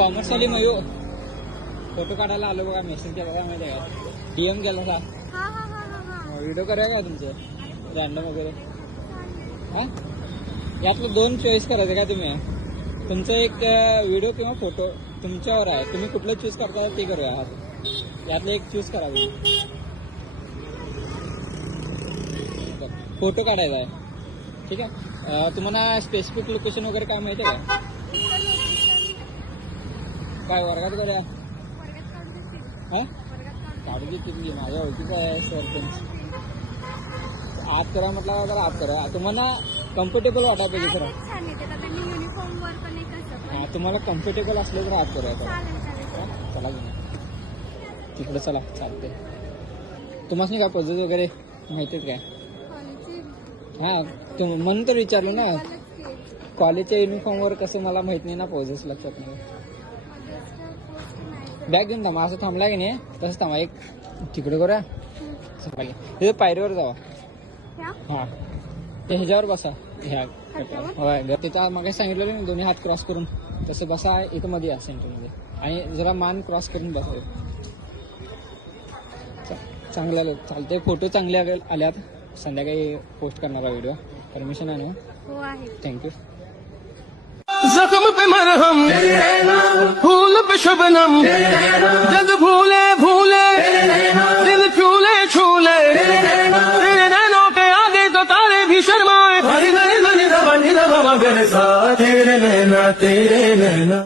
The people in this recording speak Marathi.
कॉमर्स वाली मयू फोटो काढायला आलो बघा. मेसेज केला काय माहिती आहे का? DM केला का? व्हिडिओ करूया का तुमचे रॅन्डम वगैरे? हा, यातलं 2 चॉईस करायचं का तुम्ही? तुमचं एक व्हिडिओ किंवा फोटो तुमच्यावर आहे, तुम्ही कुठलं चूज करता ते करूया. यातलं एक चूज करा. फोटो काढायचा आहे, ठीक आहे. तुम्हाला स्पेसिफिक लोकेशन वगैरे काय माहिती आहे का? काय वर्गात करूया? हा, काढू देतील की, माझ्या ओळखीचं आहे सर. आत करा म्हटलं तर आत करा. तुम्हाला कम्फर्टेबल वाटायला पाहिजे खरं. हा, तुम्हाला कम्फर्टेबल असलं तर आत करूया. चला तिकडे चला, चालते. तुम्हाला काय पद्धत वगैरे माहिती आहे काय? हा, म्हणून तर विचारलं ना. कॉलेजच्या युनिफॉर्मवर कसं मला माहित नाही ना, पोजेस लक्षात नाही. बॅग घेऊन थांबा, असं थांबला की नाही तसं थांबा. एक तिकडे करूया सकाळी. तिथे पायरीवर जावा. हा, ते ह्याच्यावर बसा. ह्या होय, तिथं मग सांगितलं ना, दोन्ही हात क्रॉस करून तसं बसा. इथं मध्ये या सेंटरमध्ये, आणि जरा मान क्रॉस करून बसा. चांगलं चालते. फोटो चांगले आल्यात. संध्याकाळी पोस्ट करणारा व्हिडिओ. परमिशन आहे ना? थँक्यू. जख्म पे मरहम, फूल पे शबनम, जग भूले भूले, दिल छूले छूले, तेरे नैनों के आगे तो तारे भी शर्माए. तेरे नैना तेरे नैना.